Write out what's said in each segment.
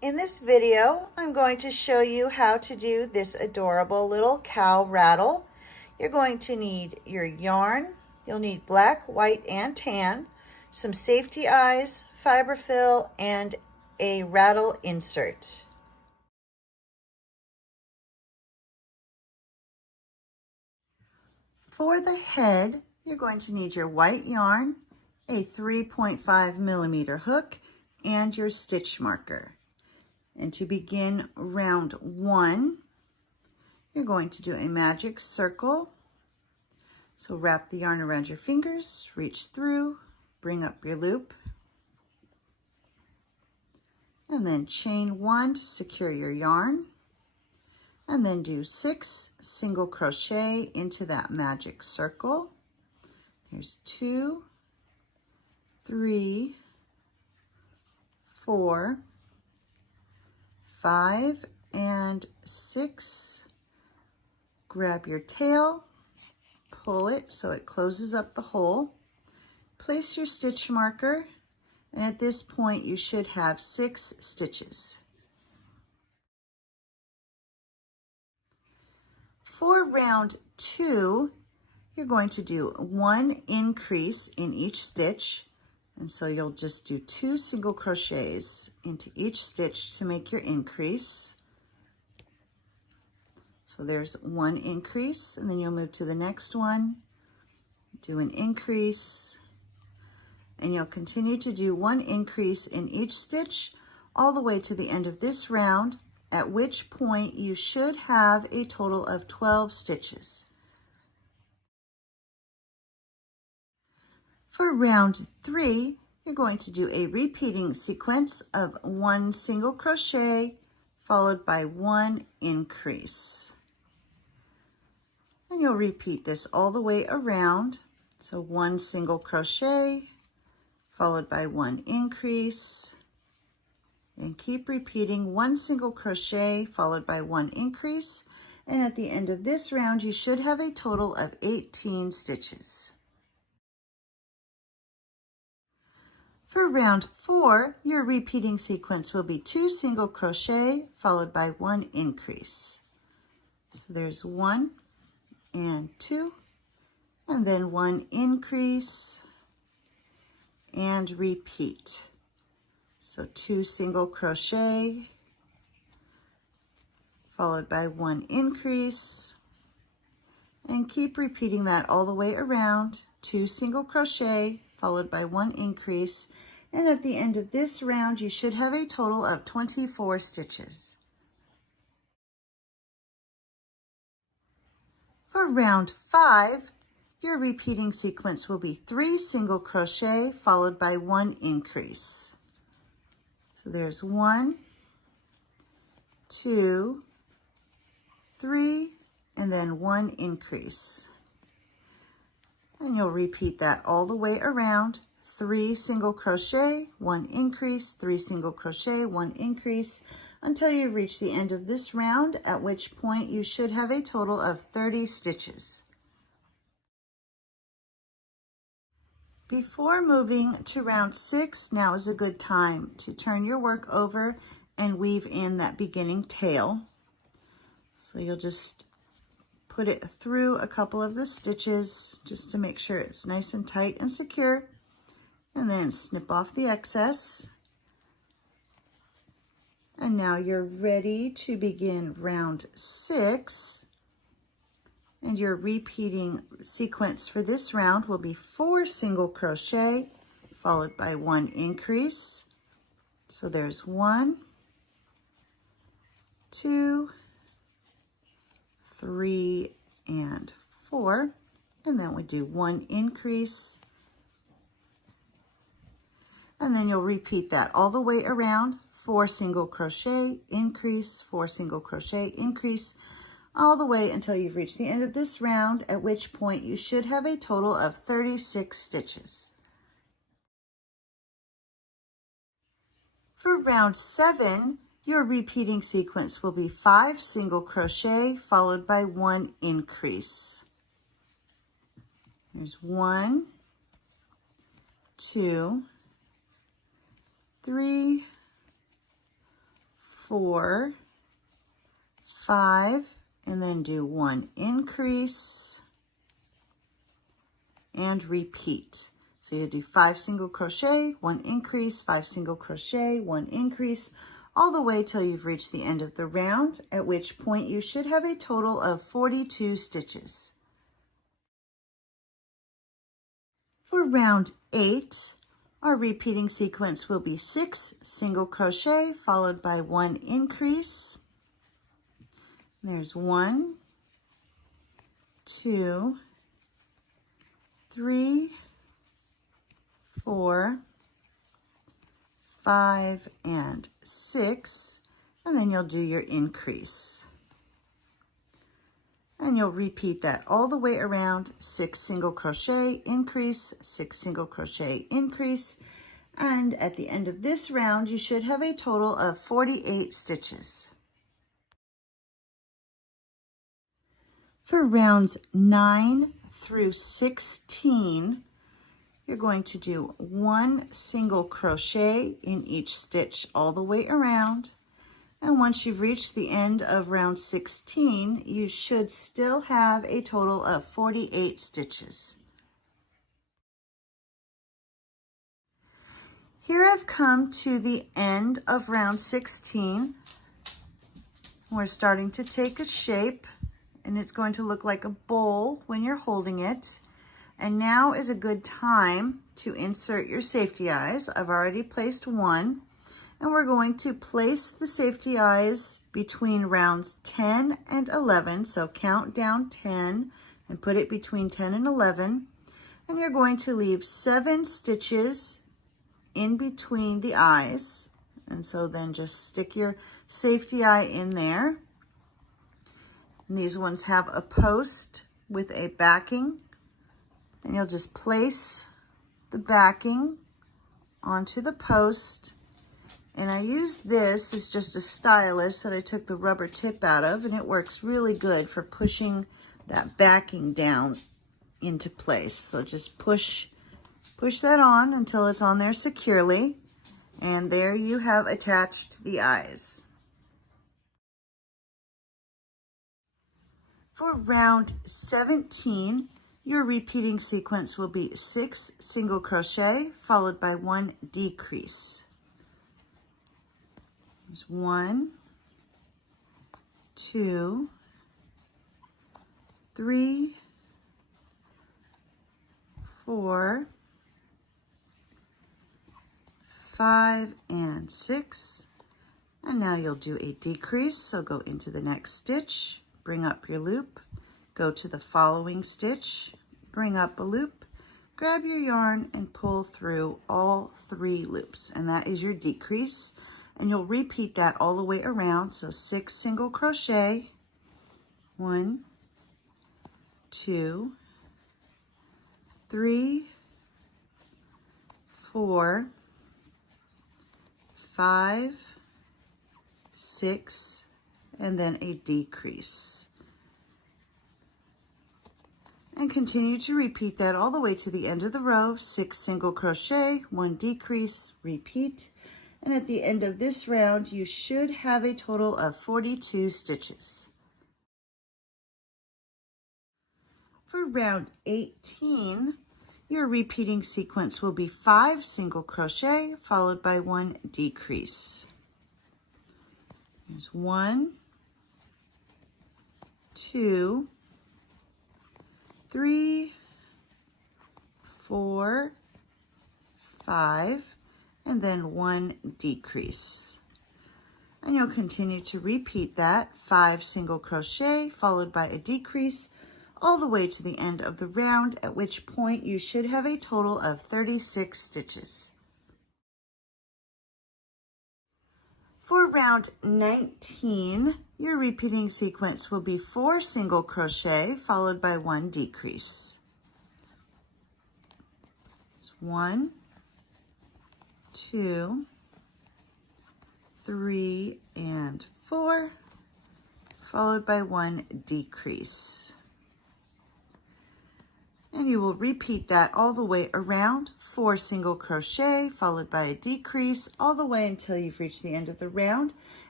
In this video, I'm going to show you how to do this adorable little cow rattle. You're going to need your yarn, you'll need black, white, and tan, some safety eyes, fiberfill, and a rattle insert. For the head, you're going to need your white yarn, a 3.5 millimeter hook, and your stitch marker. And to begin round 1, you're going to do a magic circle. So wrap the yarn around your fingers, reach through, bring up your loop, and then chain 1 to secure your yarn, and then do 6 single crochet into that magic circle. There's 2, 3, 4, 5, and 6. Grab your tail, pull it so it closes up the hole. Place your stitch marker, and at this point you should have 6 stitches. For round 2, you're going to do 1 increase in each stitch. And so you'll just do 2 single crochets into each stitch to make your increase. So there's 1 increase, and then you'll move to the next one, do an increase, and you'll continue to do 1 increase in each stitch all the way to the end of this round, at which point you should have a total of 12 stitches. For round 3, you're going to do a repeating sequence of 1 single crochet followed by 1 increase. And you'll repeat this all the way around. So 1 single crochet followed by 1 increase, and keep repeating 1 single crochet followed by 1 increase. And at the end of this round, you should have a total of 18 stitches. For round 4, your repeating sequence will be 2 single crochet followed by 1 increase. So there's 1 and 2, and then 1 increase, and repeat. So 2 single crochet followed by 1 increase, and keep repeating that all the way around. 2 single crochet followed by 1 increase, and at the end of this round you should have a total of 24 stitches. For round 5, your repeating sequence will be 3 single crochet followed by 1 increase. So there's 1, 2, 3, and then 1 increase. And you'll repeat that all the way around. 3 single crochet, 1 increase, 3 single crochet, 1 increase, until you reach the end of this round, at which point you should have a total of 30 stitches. Before moving to round 6, now is a good time to turn your work over and weave in that beginning tail. So you'll just put it through a couple of the stitches just to make sure it's nice and tight and secure, and then snip off the excess. And now you're ready to begin round 6, and your repeating sequence for this round will be 4 single crochet followed by 1 increase. So there's 1, 2, 3, and 4, and then we do 1 increase, and then you'll repeat that all the way around. 4 single crochet, increase, 4 single crochet, increase, all the way until you've reached the end of this round, at which point you should have a total of 36 stitches. For round 7, your repeating sequence will be 5 single crochet followed by 1 increase. There's 1, 2, 3, 4, 5, and then do 1 increase and repeat. So you do 5 single crochet, 1 increase, 5 single crochet, 1 increase, all the way till you've reached the end of the round, at which point you should have a total of 42 stitches. For round 8, our repeating sequence will be 6 single crochet followed by 1 increase. There's 1, 2, 3, 4, 5, and 6, and then you'll do your increase. And you'll repeat that all the way around, 6 single crochet, increase, 6 single crochet, increase, and at the end of this round, you should have a total of 48 stitches. For rounds 9 through 16, you're going to do 1 single crochet in each stitch all the way around. And once you've reached the end of round 16, you should still have a total of 48 stitches. Here I've come to the end of round 16. We're starting to take a shape, and it's going to look like a bowl when you're holding it. And now is a good time to insert your safety eyes. I've already placed one. And we're going to place the safety eyes between rounds 10 and 11. So count down 10 and put it between 10 and 11. And you're going to leave 7 stitches in between the eyes. And so then just stick your safety eye in there. And these ones have a post with a backing. And you'll just place the backing onto the post. And I use this as just a stylus that I took the rubber tip out of, and it works really good for pushing that backing down into place. So just push that on until it's on there securely, and there you have attached the eyes. For round 17, your repeating sequence will be 6 single crochet followed by 1 decrease. There's 1, 2, 3, 4, 5, and 6. And now you'll do a decrease, so go into the next stitch, bring up your loop, go to the following stitch, bring up a loop, grab your yarn and pull through all 3 loops, and that is your decrease. And you'll repeat that all the way around. So 6 single crochet, 1, 2, 3, 4, 5, 6, and then a decrease. And continue to repeat that all the way to the end of the row. 6 single crochet, 1 decrease, repeat. And at the end of this round, you should have a total of 42 stitches. For round 18, your repeating sequence will be 5 single crochet followed by 1 decrease. There's 1, 2, 3, 4, 5, and then 1 decrease. And you'll continue to repeat that 5 single crochet followed by a decrease all the way to the end of the round, at which point you should have a total of 36 stitches. For round 19, your repeating sequence will be 4 single crochet followed by 1 decrease. 1, 2, 3, and 4, followed by 1 decrease. And you will repeat that all the way around, 4 single crochet followed by a decrease, all the way until you've reached the end of the round,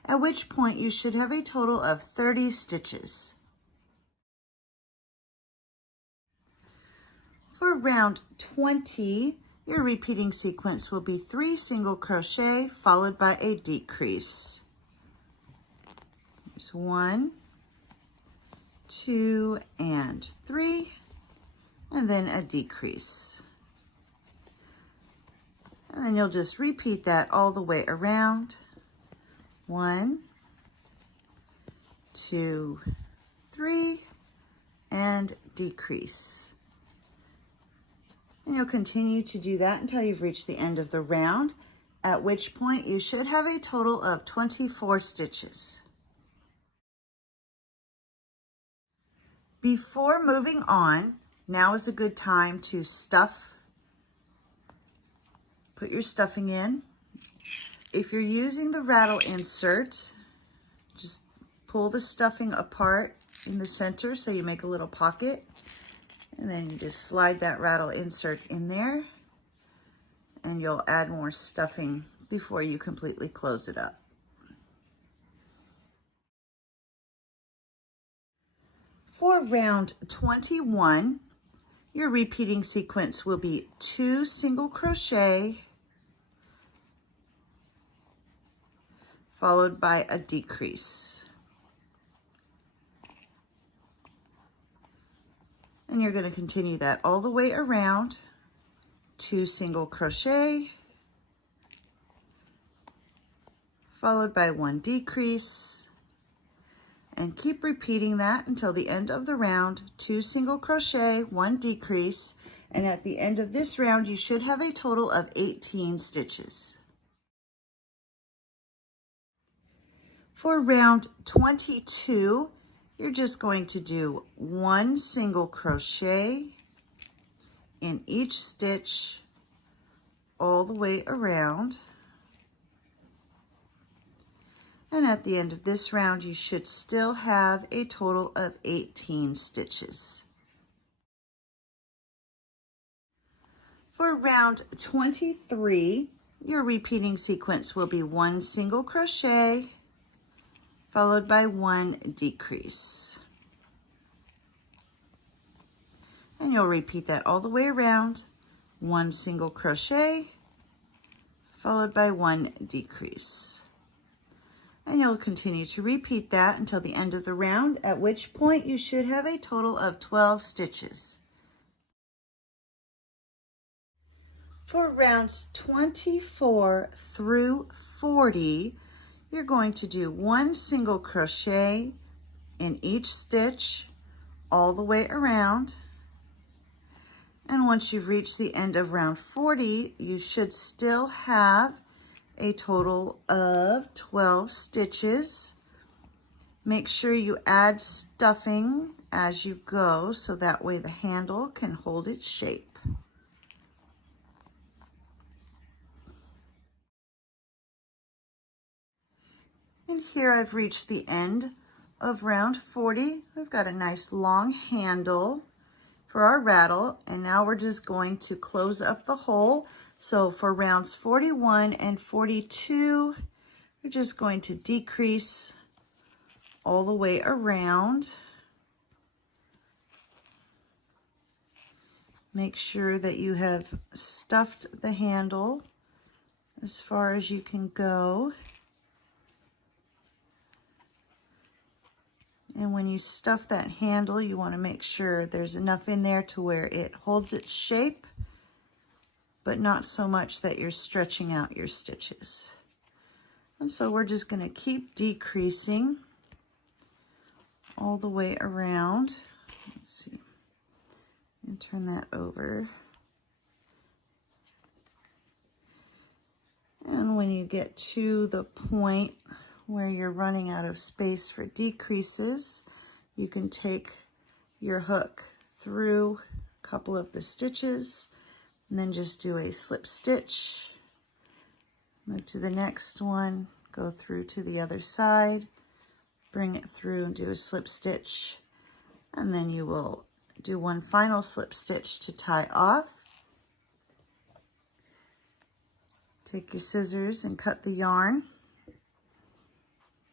at which point you should have a total of 30 stitches. For round 20, your repeating sequence will be 3 single crochet followed by a decrease. There's 1, 2, and 3, and then a decrease. And then you'll just repeat that all the way around. 1, 2, 3, and decrease. And you'll continue to do that until you've reached the end of the round, at which point you should have a total of 24 stitches. Before moving on, now is a good time to stuff. Put your stuffing in. If you're using the rattle insert, just pull the stuffing apart in the center so you make a little pocket. And then you just slide that rattle insert in there, and you'll add more stuffing before you completely close it up. For round 21, your repeating sequence will be 2 single crochet followed by a decrease. And you're going to continue that all the way around. 2 single crochet followed by 1 decrease, and keep repeating that until the end of the round. 2 single crochet, 1 decrease, and at the end of this round you should have a total of 18 stitches. For round 22, you're just going to do 1 single crochet in each stitch all the way around. And at the end of this round, you should still have a total of 18 stitches. For round 23, your repeating sequence will be 1 single crochet followed by 1 decrease. And you'll repeat that all the way around. 1 single crochet followed by 1 decrease. And you'll continue to repeat that until the end of the round, at which point you should have a total of 12 stitches. For rounds 24 through 40, you're going to do 1 single crochet in each stitch all the way around. And once you've reached the end of round 40, you should still have a total of 12 stitches. Make sure you add stuffing as you go, so that way the handle can hold its shape. And here I've reached the end of round 40. We've got a nice long handle for our rattle, and now we're just going to close up the hole. So for rounds 41 and 42, we're just going to decrease all the way around. Make sure that you have stuffed the handle as far as you can go. And when you stuff that handle, you want to make sure there's enough in there to where it holds its shape, but not so much that you're stretching out your stitches. And so we're just going to keep decreasing all the way around. Let's see. And turn that over. And when you get to the point where you're running out of space for decreases, you can take your hook through a couple of the stitches and then just do a slip stitch. Move to the next one, go through to the other side, bring it through and do a slip stitch, and then you will do one final slip stitch to tie off. Take your scissors and cut the yarn.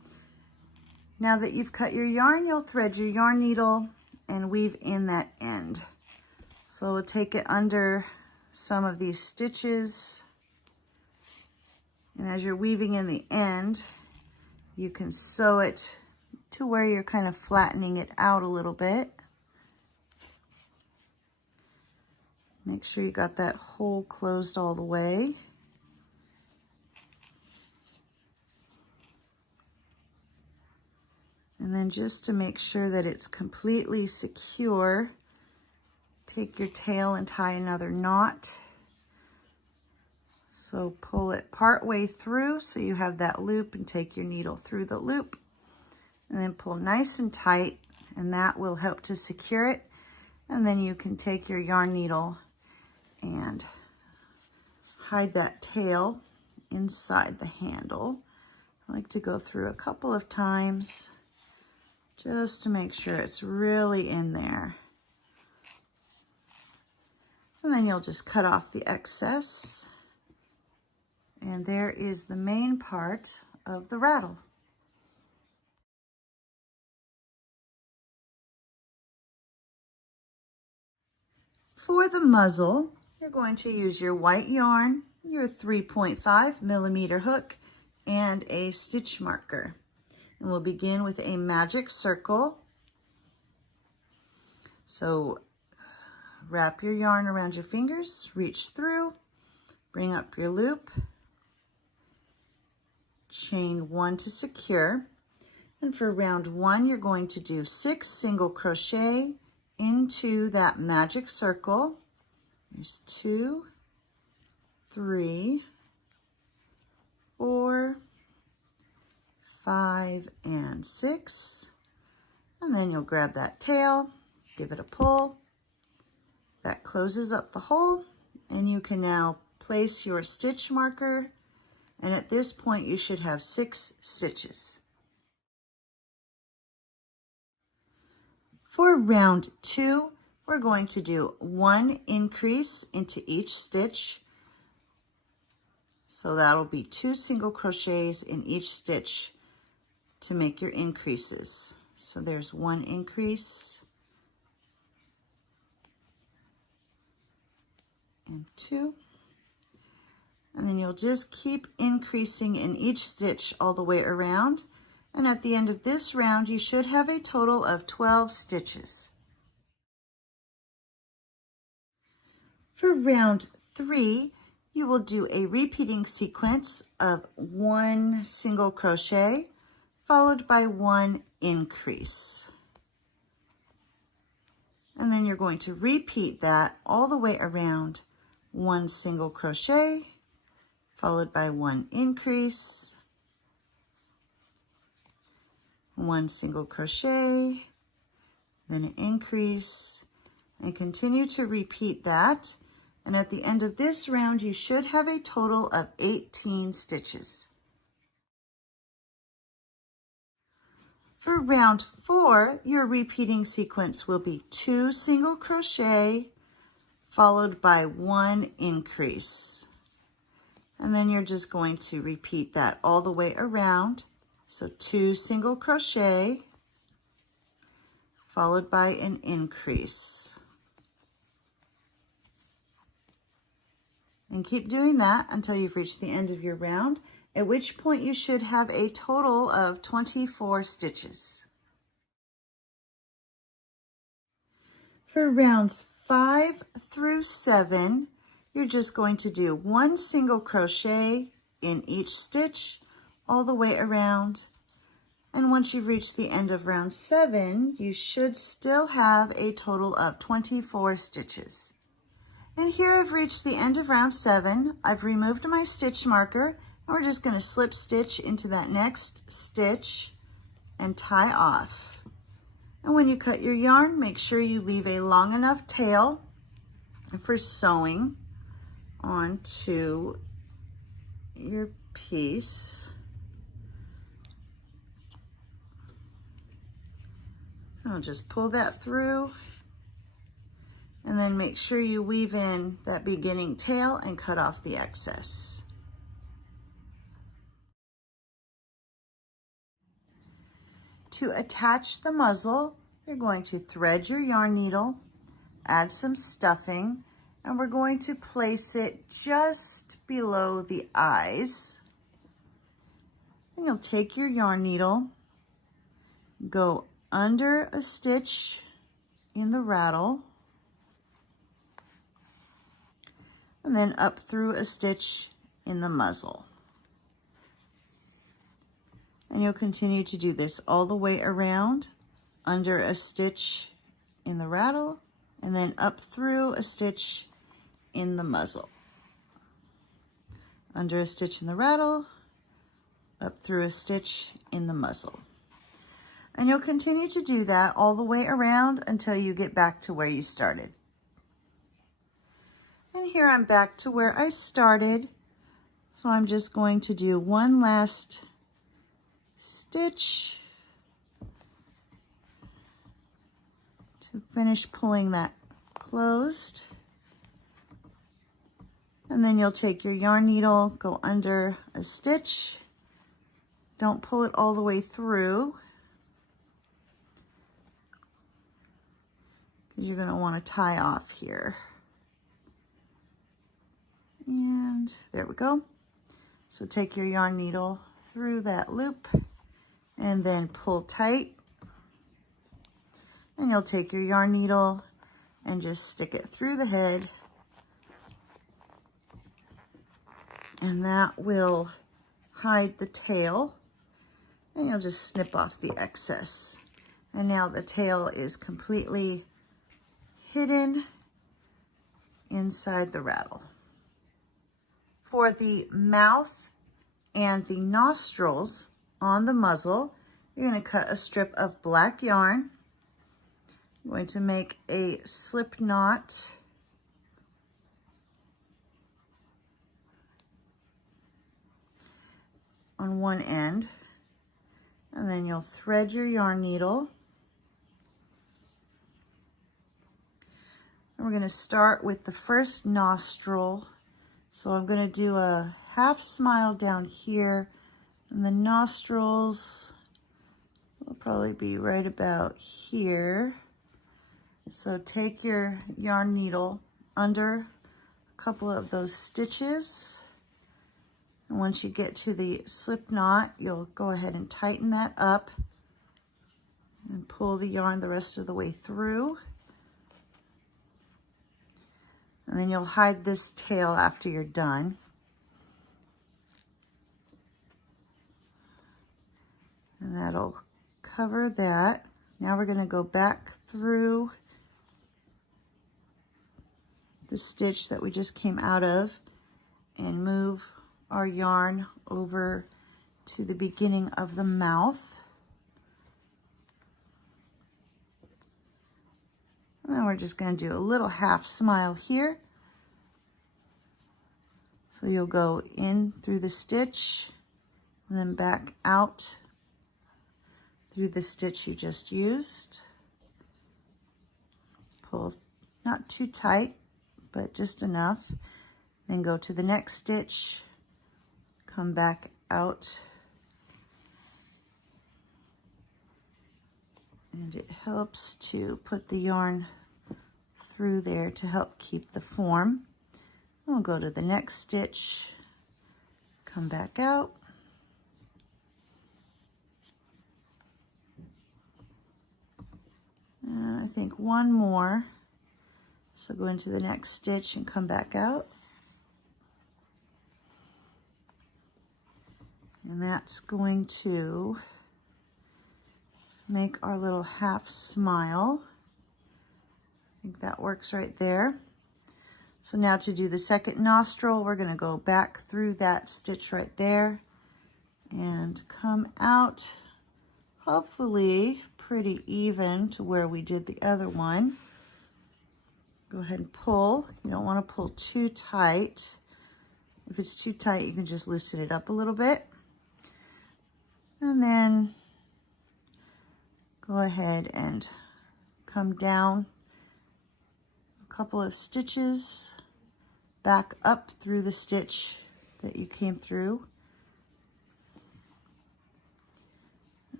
Now that you've cut your yarn, you'll thread your yarn needle and weave in that end. So we'll take it under some of these stitches. And as you're weaving in the end, you can sew it to where you're kind of flattening it out a little bit. Make sure you got that hole closed all the way. And then just to make sure that it's completely secure, take your tail and tie another knot. So pull it part way through so you have that loop, and take your needle through the loop and then pull nice and tight, and that will help to secure it. And then you can take your yarn needle and hide that tail inside the handle. I like to go through a couple of times just to make sure it's really in there. And then you'll just cut off the excess. And there is the main part of the rattle. For the muzzle, you're going to use your white yarn, your 3.5 millimeter hook, and a stitch marker. And we'll begin with a magic circle. So wrap your yarn around your fingers, reach through, bring up your loop, chain 1 to secure. And for round 1, you're going to do 6 single crochet into that magic circle. There's 2, 3, 4, 5, and 6. And then you'll grab that tail, give it a pull. That closes up the hole, and you can now place your stitch marker, and at this point you should have 6 stitches. For round 2, we're going to do 1 increase into each stitch. So that'll be 2 single crochets in each stitch to make your increases. So there's 1 increase and 2. And then you'll just keep increasing in each stitch all the way around. And at the end of this round, you should have a total of 12 stitches. For round 3, you will do a repeating sequence of 1 single crochet followed by 1 increase. And then you're going to repeat that all the way around. 1 single crochet followed by 1 increase, 1 single crochet, then an increase, and continue to repeat that. And at the end of this round, you should have a total of 18 stitches. For round 4, your repeating sequence will be 2 single crochet followed by 1 increase. And then you're just going to repeat that all the way around. So 2 single crochet followed by an increase. And keep doing that until you've reached the end of your round, at which point you should have a total of 24 stitches. For rounds 5 through 7, you're just going to do 1 single crochet in each stitch all the way around. And once you've reached the end of round 7, you should still have a total of 24 stitches. And here I've reached the end of round 7. I've removed my stitch marker, and we're just going to slip stitch into that next stitch and tie off. And when you cut your yarn, make sure you leave a long enough tail for sewing onto your piece. I'll just pull that through, and then make sure you weave in that beginning tail and cut off the excess. to attach the muzzle, you're going to thread your yarn needle, add some stuffing, and we're going to place it just below the eyes. And you'll take your yarn needle, go under a stitch in the rattle, and then up through a stitch in the muzzle. And you'll continue to do this all the way around, under a stitch in the rattle, and then up through a stitch in the muzzle. Under a stitch in the rattle, up through a stitch in the muzzle. And you'll continue to do that all the way around until you get back to where you started. And here I'm back to where I started. So I'm just going to do one last stitch to finish pulling that closed. And then you'll take your yarn needle, go under a stitch. Don't pull it all the way through, because you're going to want to tie off here. And there we go. So take your yarn needle through that loop and then pull tight. And you'll take your yarn needle and just stick it through the head. And that will hide the tail. And you'll just snip off the excess. And now the tail is completely hidden inside the rattle. For the mouth and the nostrils on the muzzle, you're going to cut a strip of black yarn. You're going to make a slip knot on one end, and then you'll thread your yarn needle. And we're going to start with the first nostril. So I'm going to do a half smile down here, and the nostrils will probably be right about here. So take your yarn needle under a couple of those stitches. And once you get to the slip knot, you'll go ahead and tighten that up and pull the yarn the rest of the way through. And then you'll hide this tail after you're done. And that'll cover that. Now we're going to go back through the stitch that we just came out of and move our yarn over to the beginning of the mouth. And then we're just going to do a little half smile here. So you'll go in through the stitch and then back out through the stitch you just used. Pull not too tight, but just enough. Then go to the next stitch, come back out. And it helps to put the yarn through there to help keep the form. We'll go to the next stitch, come back out. And I think one more. So go into the next stitch and come back out. And that's going to make our little half smile. I think that works right there. So now to do the second nostril, we're going to go back through that stitch right there and come out, hopefully pretty even to where we did the other one. Go ahead and pull. You don't want to pull too tight. If it's too tight, you can just loosen it up a little bit. And then go ahead and come down a couple of stitches, back up through the stitch that you came through.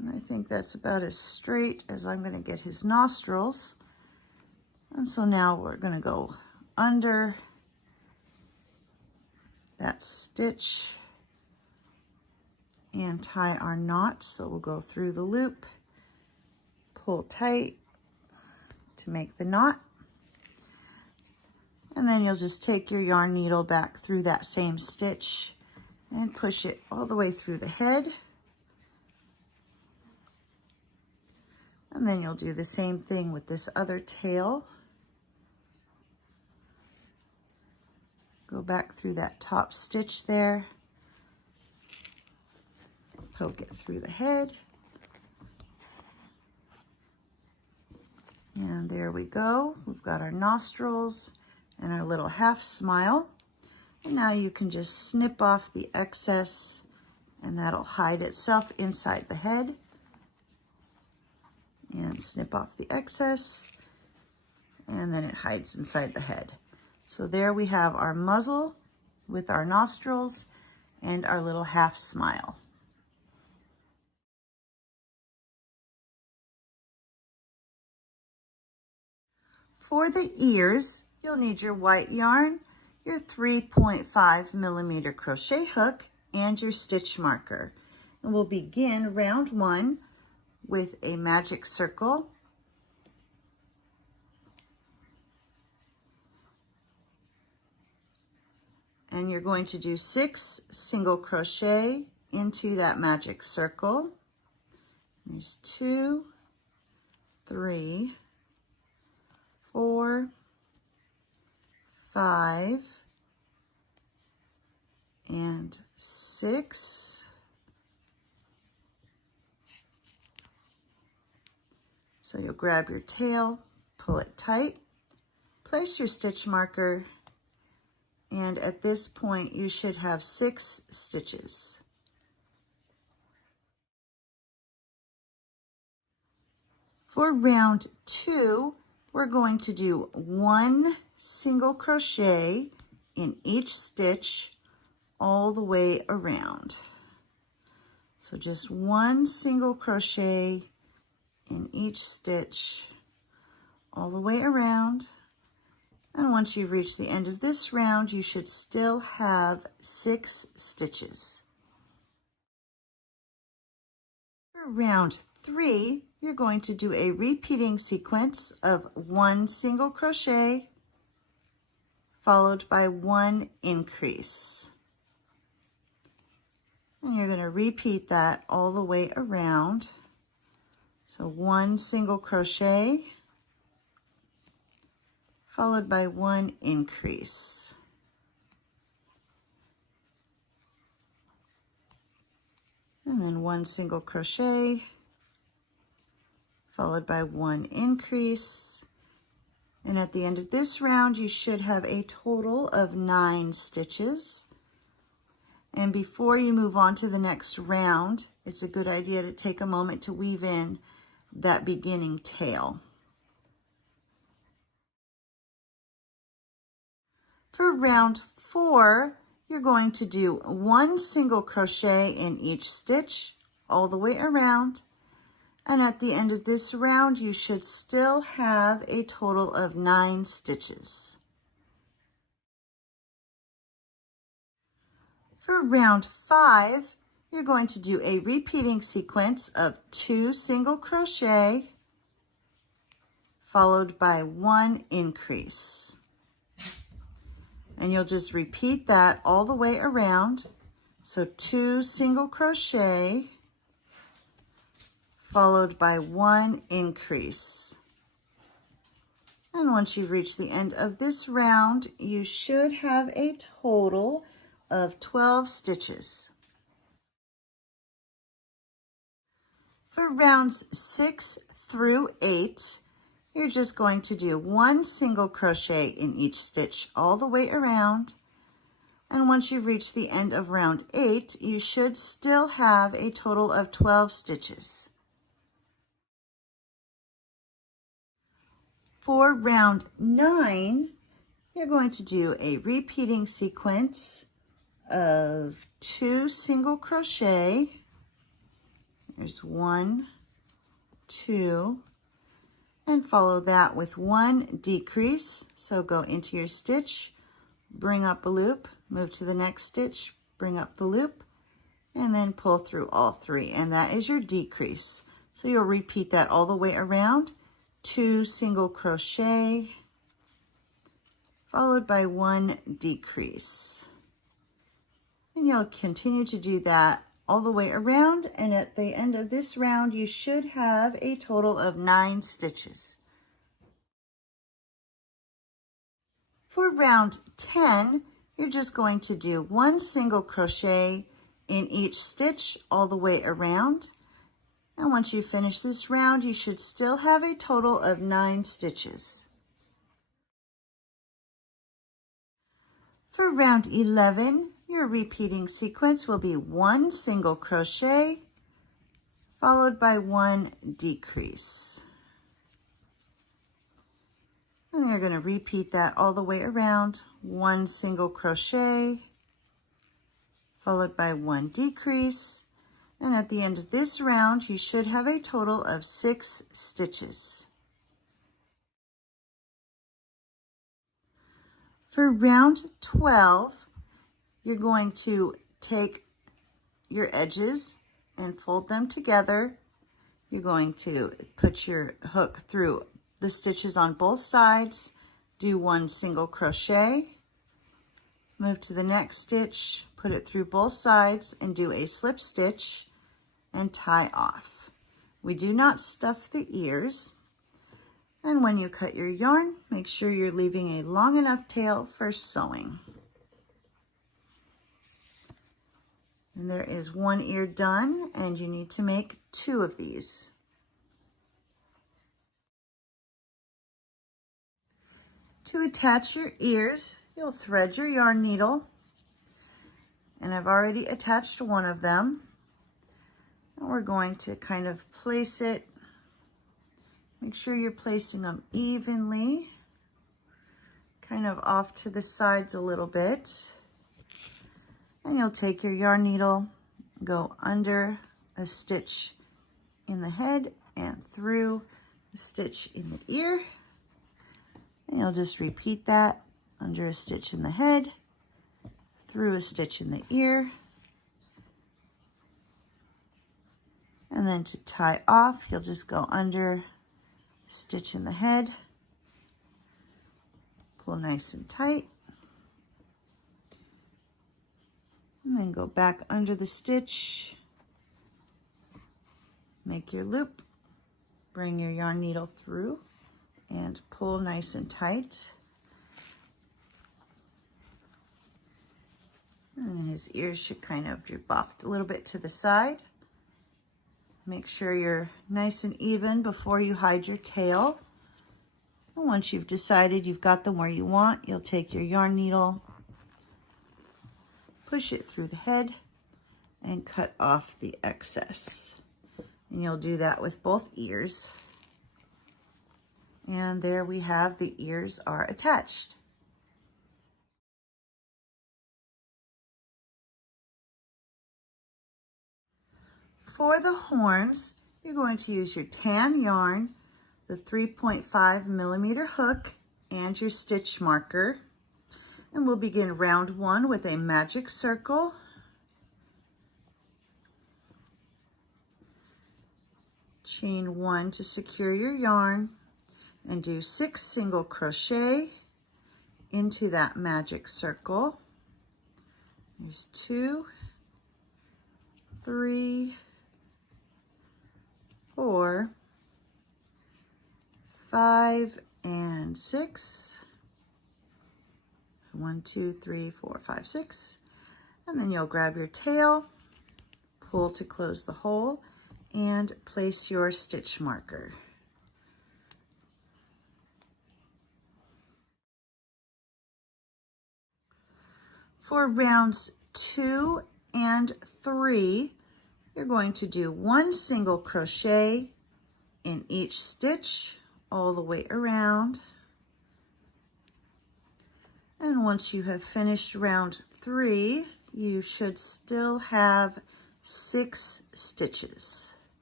And I think that's about as straight as I'm going to get his nostrils. And so now we're going to go under that stitch and tie our knot. So we'll go through the loop, pull tight to make the knot, and then you'll just take your yarn needle back through that same stitch and push it all the way through the head. And then you'll do the same thing with this other tail. Go back through that top stitch there, poke it through the head. And there we go. We've got our nostrils and our little half smile. And now you can just snip off the excess and that'll hide itself inside the head. And snip off the excess and then it hides inside the head. So there we have our muzzle with our nostrils and our little half smile. For the ears, you'll need your white yarn, your 3.5 millimeter crochet hook, and your stitch marker. And we'll begin round 1 with a magic circle. And you're going to do 6 single crochet into that magic circle. There's 2, 3, 4, 5, and 6. So you'll grab your tail, pull it tight, place your stitch marker, and at this point you should have 6 stitches. For round 2, we're going to do 1 single crochet in each stitch all the way around. So just 1 single crochet in each stitch all the way around. And once you've reached the end of this round, you should still have 6 stitches. For round 3, you're going to do a repeating sequence of 1 single crochet followed by 1 increase. And you're going to repeat that all the way around. So 1 single crochet followed by 1 increase. And then 1 single crochet followed by 1 increase. And at the end of this round, you should have a total of 9 stitches. And before you move on to the next round, it's a good idea to take a moment to weave in that beginning tail. For round 4, you're going to do 1 single crochet in each stitch all the way around. And at the end of this round, you should still have a total of 9 stitches. For round 5, you're going to do a repeating sequence of 2 single crochet followed by 1 increase. And you'll just repeat that all the way around. So 2 single crochet followed by 1 increase. And once you've reached the end of this round, you should have a total of 12 stitches. For rounds 6 through 8, you're just going to do 1 single crochet in each stitch all the way around. And once you've reached the end of round 8, you should still have a total of 12 stitches. For round 9, you're going to do a repeating sequence of 2 single crochet There's 1, 2, and follow that with 1 decrease. So go into your stitch, bring up a loop, move to the next stitch, bring up the loop, and then pull through all 3. And that is your decrease. So you'll repeat that all the way around. 2 single crochet, followed by 1 decrease. And you'll continue to do that all the way around, and at the end of this round you should have a total of 9 stitches. For round 10, you're just going to do 1 single crochet in each stitch all the way around. And once you finish this round, you should still have a total of 9 stitches. For round 11, your repeating sequence will be 1 single crochet followed by 1 decrease. And you're going to repeat that all the way around. 1 single crochet followed by 1 decrease. And at the end of this round, you should have a total of 6 stitches. For round 12, you're going to take your edges and fold them together. You're going to put your hook through the stitches on both sides, do 1 single crochet, move to the next stitch, put it through both sides and do a slip stitch and tie off. We do not stuff the ears. And when you cut your yarn, make sure you're leaving a long enough tail for sewing. And there is 1 ear done, and you need to make 2 of these. To attach your ears, you'll thread your yarn needle, and I've already attached one of them. And we're going to kind of place it. Make sure you're placing them evenly, kind of off to the sides a little bit. And you'll take your yarn needle, go under a stitch in the head and through a stitch in the ear. And you'll just repeat that under a stitch in the head, through a stitch in the ear. And then to tie off, you'll just go under, stitch in the head, pull nice and tight, and then go back under the stitch, make your loop, bring your yarn needle through, and pull nice and tight. And his ears should kind of droop off a little bit to the side. Make sure you're nice and even before you hide your tail. And once you've decided you've got them where you want, you'll take your yarn needle, push it through the head, and cut off the excess. And you'll do that with both ears. And there we have, the ears are attached. For the horns, you're going to use your tan yarn, the 3.5 millimeter hook, and your stitch marker. And we'll begin round 1 with a magic circle. Chain 1 to secure your yarn, and do 6 single crochet into that magic circle. There's 2, 3, 4, 5, and 6. 1, 2, 3, 4, 5, 6. And then you'll grab your tail, pull to close the hole, and place your stitch marker. For rounds 2 and 3, you're going to do 1 single crochet in each stitch all the way around. And once you have finished round 3, you should still have 6 stitches.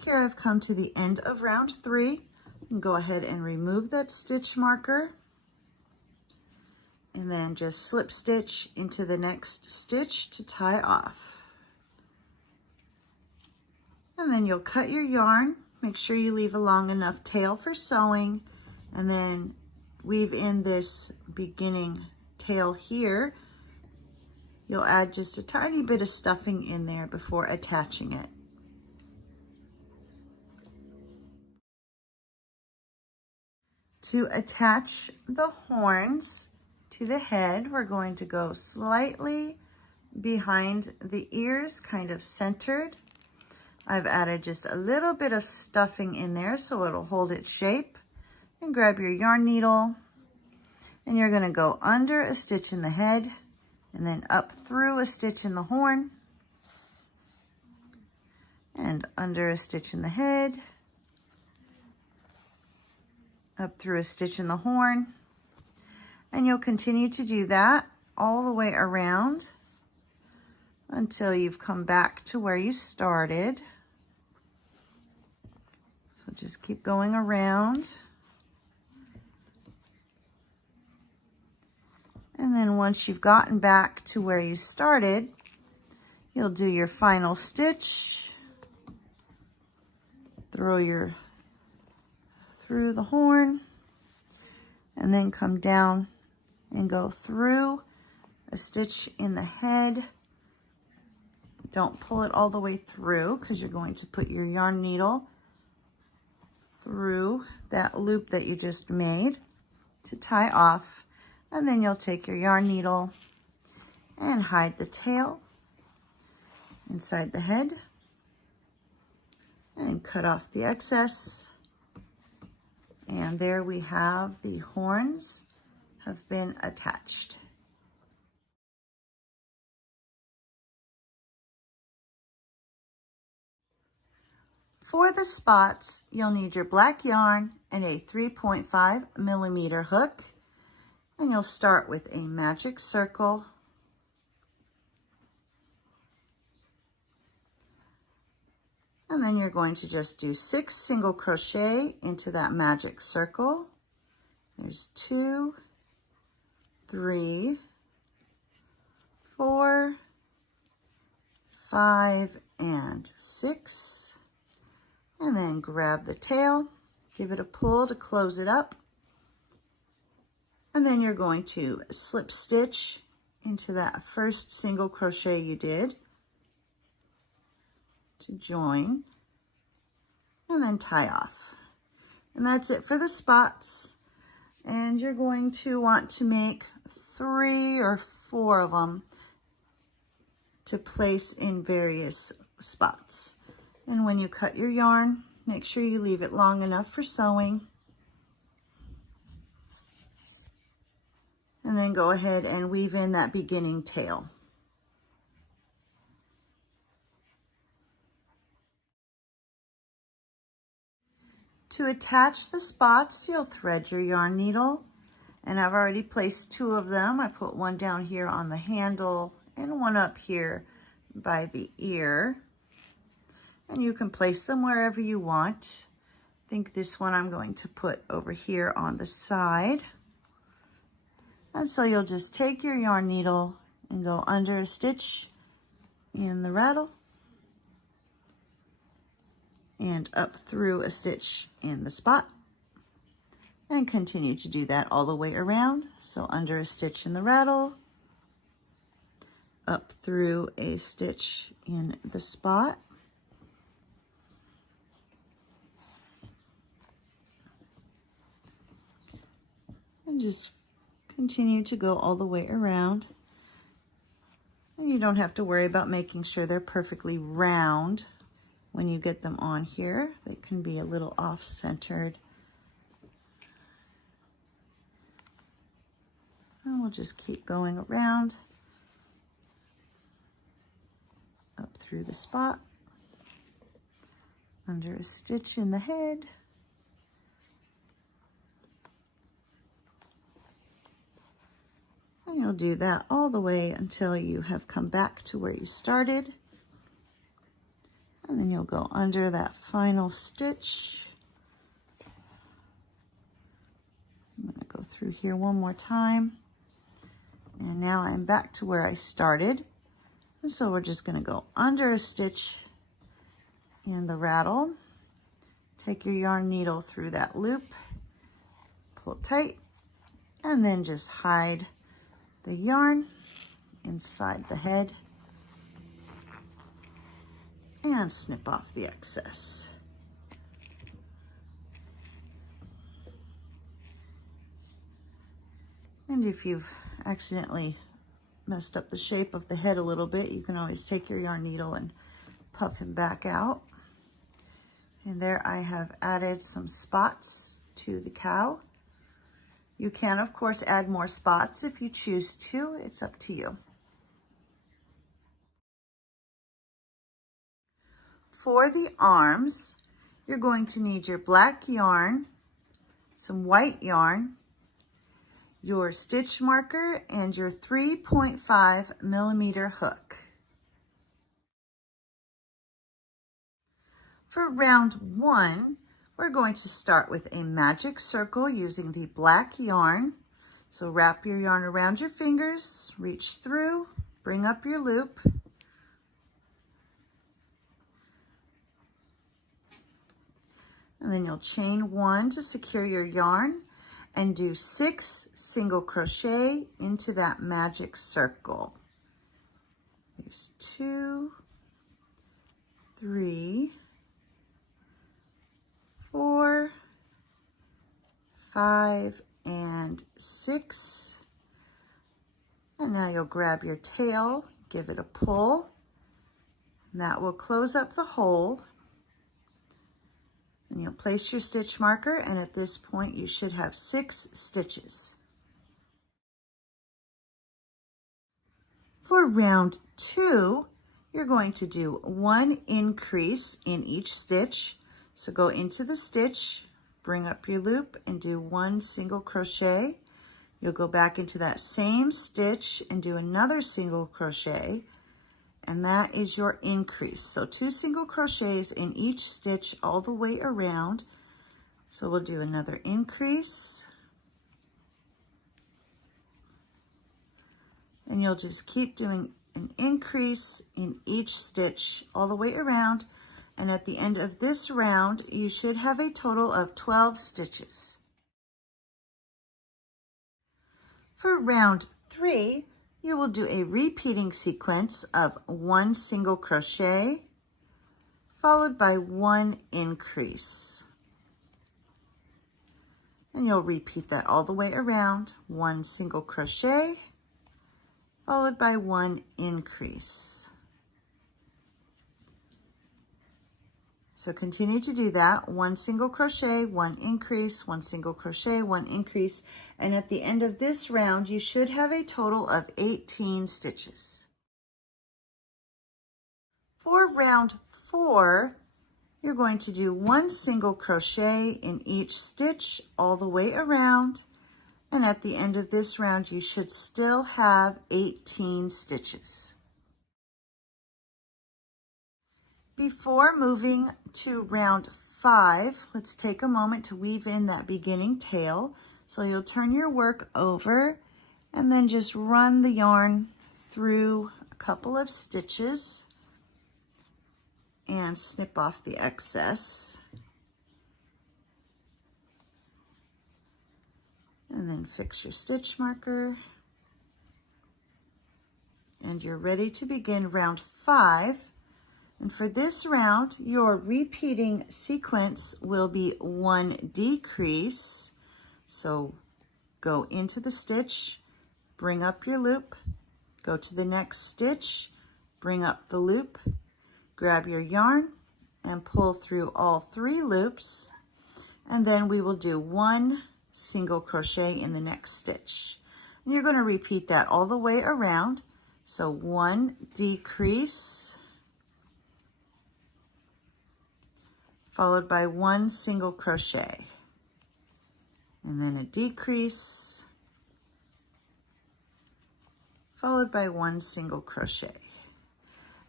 here I've come to the end of round 3. And go ahead and remove that stitch marker. And then just slip stitch into the next stitch to tie off. And then you'll cut your yarn. Make sure you leave a long enough tail for sewing. And then weave in this beginning tail here. You'll add just a tiny bit of stuffing in there before attaching it. To attach the horns to the head, we're going to go slightly behind the ears, kind of centered. I've added just a little bit of stuffing in there so it'll hold its shape. And grab your yarn needle, and you're going to go under a stitch in the head, and then up through a stitch in the horn, and under a stitch in the head, up through a stitch in the horn, and you'll continue to do that all the way around until you've come back to where you started. So just keep going around. And then once you've gotten back to where you started, you'll do your final stitch, through the horn, and then come down and go through a stitch in the head. Don't pull it all the way through because you're going to put your yarn needle through that loop that you just made to tie off. And then you'll take your yarn needle and hide the tail inside the head and cut off the excess. And there we have the horns have been attached. For the spots, you'll need your black yarn and a 3.5 millimeter hook. And you'll start with a magic circle. And then you're going to just do 6 single crochet into that magic circle. There's 2, 3, 4, 5, and 6. And then grab the tail, give it a pull to close it up. And then you're going to slip stitch into that first single crochet you did to join, and then tie off. And that's it for the spots. And you're going to want to make 3 or 4 of them to place in various spots. And when you cut your yarn, make sure you leave it long enough for sewing. And then go ahead and weave in that beginning tail. To attach the spots, you'll thread your yarn needle, and I've already placed 2 of them. I put one down here on the handle and one up here by the ear. And you can place them wherever you want. I think this one I'm going to put over here on the side. And so you'll just take your yarn needle and go under a stitch in the rattle and up through a stitch in the spot, and continue to do that all the way around. So under a stitch in the rattle, up through a stitch in the spot, and just continue to go all the way around. And you don't have to worry about making sure they're perfectly round when you get them on here. They can be a little off-centered. And we'll just keep going around, up through the spot, under a stitch in the head, and you'll do that all the way until you have come back to where you started. And then you'll go under that final stitch. I'm going to go through here one more time. And now I'm back to where I started. And so we're just going to go under a stitch in the rattle. Take your yarn needle through that loop, pull tight, and then just hide the yarn inside the head and snip off the excess. And if you've accidentally messed up the shape of the head a little bit, you can always take your yarn needle and puff him back out. And there I have added some spots to the cow. You can, of course, add more spots if you choose to. It's up to you. For the arms, you're going to need your black yarn, some white yarn, your stitch marker, and your 3.5 millimeter hook. For round 1, we're going to start with a magic circle using the black yarn. So wrap your yarn around your fingers, reach through, bring up your loop. And then you'll chain 1 to secure your yarn and do 6 single crochet into that magic circle. There's 2, 3, 4, 5, and 6. And now you'll grab your tail, give it a pull, and that will close up the hole. And you'll place your stitch marker, and at this point you should have 6 stitches. For round 2, you're going to do 1 increase in each stitch. So go into the stitch, bring up your loop, and do 1 single crochet. You'll go back into that same stitch and do another single crochet, and that is your increase. So 2 single crochets in each stitch all the way around. So we'll do another increase, and you'll just keep doing an increase in each stitch all the way around. And at the end of this round, you should have a total of 12 stitches. For round 3, you will do a repeating sequence of 1 single crochet, followed by 1 increase. And you'll repeat that all the way around, 1 single crochet, followed by 1 increase. So continue to do that, 1 single crochet, 1 increase, 1 single crochet, 1 increase, and at the end of this round, you should have a total of 18 stitches. For round 4, you're going to do 1 single crochet in each stitch all the way around, and at the end of this round, you should still have 18 stitches. Before moving to round 5, let's take a moment to weave in that beginning tail. So you'll turn your work over and then just run the yarn through a couple of stitches and snip off the excess. And then fix your stitch marker. And you're ready to begin round 5. And for this round, your repeating sequence will be 1 decrease. So go into the stitch, bring up your loop, go to the next stitch, bring up the loop, grab your yarn and pull through all 3 loops. And then we will do 1 single crochet in the next stitch. And you're going to repeat that all the way around. So 1 decrease, followed by 1 single crochet, and then a decrease, followed by 1 single crochet.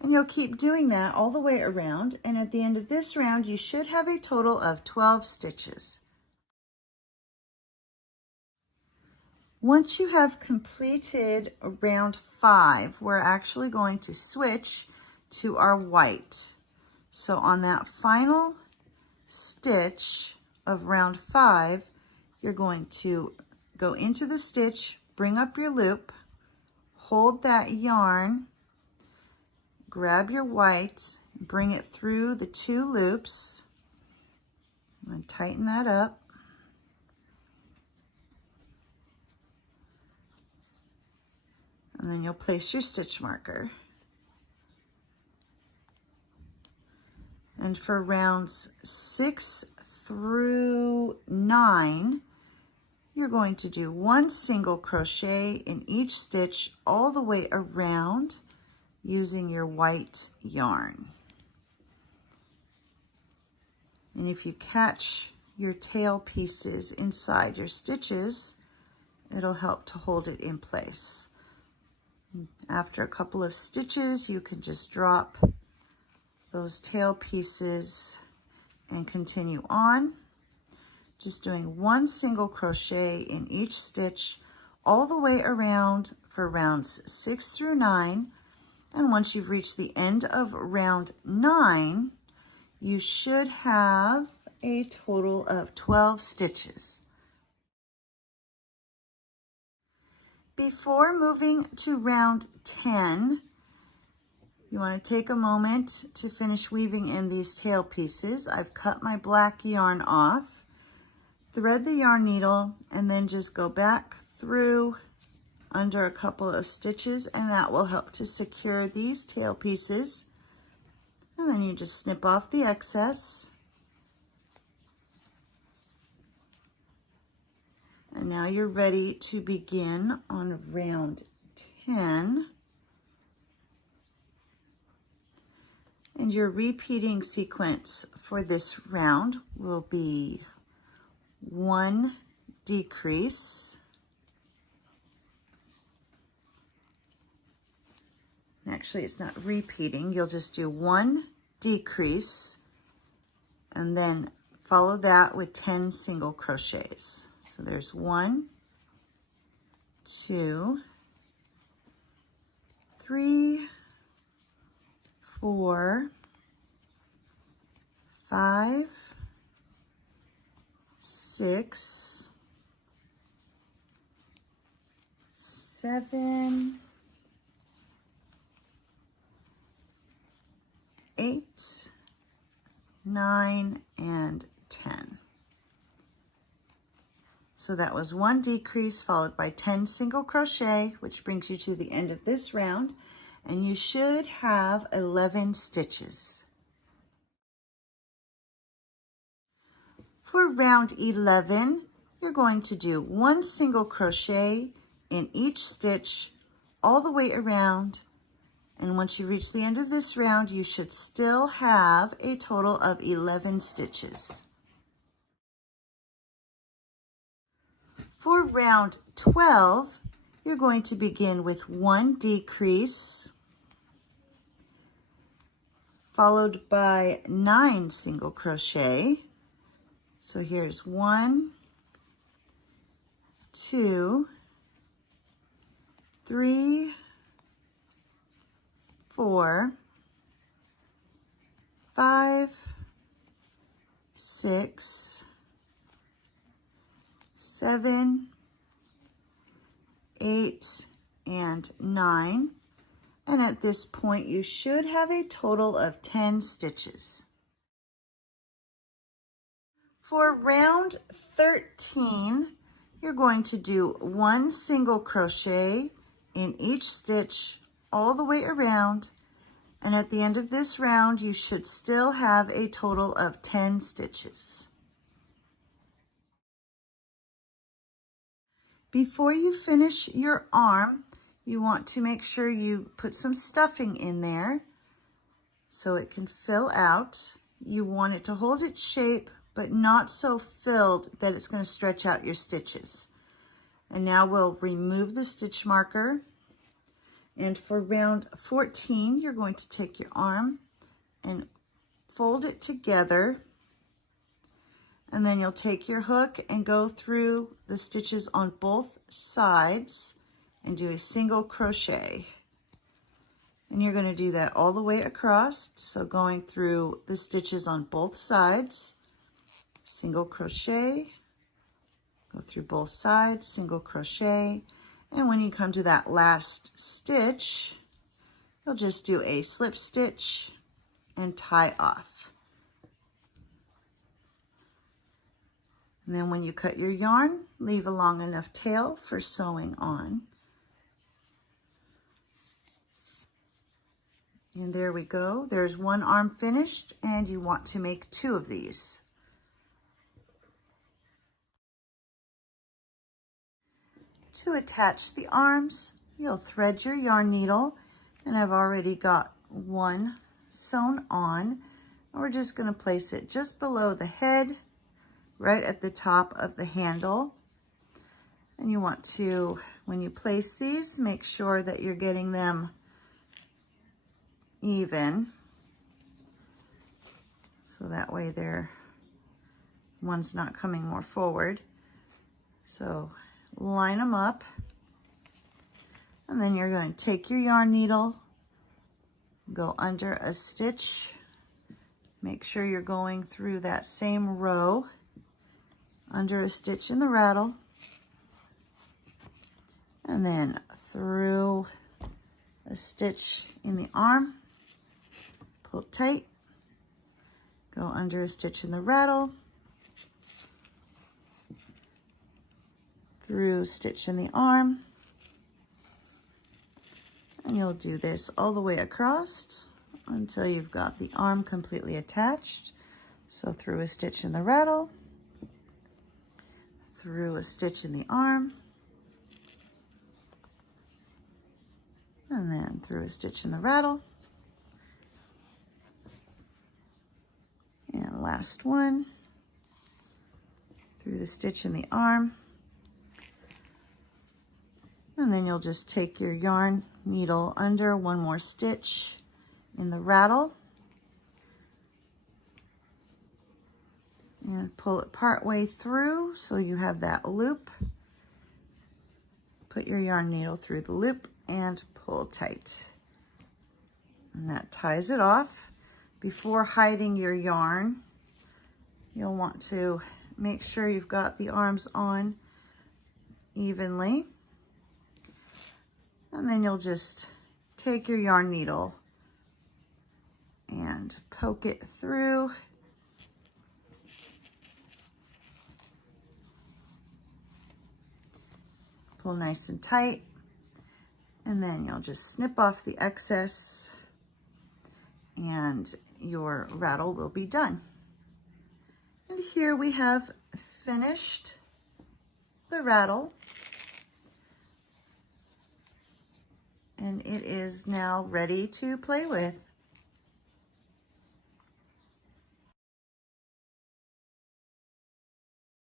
And you'll keep doing that all the way around, and at the end of this round you should have a total of 12 stitches. Once you have completed round 5, we're actually going to switch to our white. So on that final stitch of round 5, you're going to go into the stitch, bring up your loop, hold that yarn, grab your white, bring it through the 2 loops, and tighten that up. And then you'll place your stitch marker. And for rounds 6 through 9, you're going to do 1 single crochet in each stitch all the way around using your white yarn. And if you catch your tail pieces inside your stitches, it'll help to hold it in place. After a couple of stitches, you can just drop those tail pieces and continue on. Just doing 1 single crochet in each stitch all the way around for rounds 6 through 9. And once you've reached the end of round 9, you should have a total of 12 stitches. Before moving to round 10, you want to take a moment to finish weaving in these tail pieces. I've cut my black yarn off. Thread the yarn needle and then just go back through under a couple of stitches, and that will help to secure these tail pieces. And then you just snip off the excess. And now you're ready to begin on round 10. And your repeating sequence for this round will be 1 decrease, actually it's not repeating, you'll just do 1 decrease and then follow that with 10 single crochets. So there's 1, 2, 3, 4, 5, 6, 7, 8, 9, and 10. So that was 1 decrease followed by 10 single crochet, which brings you to the end of this round, and you should have 11 stitches. For round 11, you're going to do 1 single crochet in each stitch all the way around, and once you reach the end of this round, you should still have a total of 11 stitches. For round 12, you're going to begin with 1 decrease, followed by 9 single crochet. So here's 1, 2, 3, 4, 5, 6, 7, 8, and 9. And at this point, you should have a total of 10 stitches. For round 13, you're going to do 1 single crochet in each stitch all the way around. And at the end of this round, you should still have a total of 10 stitches. Before you finish your arm, you want to make sure you put some stuffing in there so it can fill out. You want it to hold its shape, but not so filled that it's going to stretch out your stitches. And now we'll remove the stitch marker And for round 14, you're going to take your arm and fold it together. And then you'll take your hook and go through the stitches on both sides and do a single crochet. And you're going to do that all the way across. So going through the stitches on both sides, single crochet, go through both sides, single crochet. And when you come to that last stitch, you'll just do a slip stitch and tie off. And then when you cut your yarn, leave a long enough tail for sewing on. And there we go. There's one arm finished, and you want to make 2 of these. To attach the arms, you'll thread your yarn needle, and I've already got one sewn on. We're just going to place it just below the head, right at the top of the handle. And you want to, when you place these, make sure that you're getting them even, so that way one's not coming more forward. So line them up, and then you're going to take your yarn needle, go under a stitch, make sure you're going through that same row, under a stitch in the rattle, and then through a stitch in the arm, pull tight, go under a stitch in the rattle, through stitch in the arm, and you'll do this all the way across until you've got the arm completely attached. So through a stitch in the rattle, through a stitch in the arm, and then through a stitch in the rattle, and last one, through the stitch in the arm. And then you'll just take your yarn needle under one more stitch in the rattle and pull it part way through so you have that loop. Put your yarn needle through the loop and pull tight. And that ties it off. Before hiding your yarn, you'll want to make sure you've got the arms on evenly. And then you'll just take your yarn needle and poke it through. Pull nice and tight. And then you'll just snip off the excess and your rattle will be done. And here we have finished the rattle. And it is now ready to play with.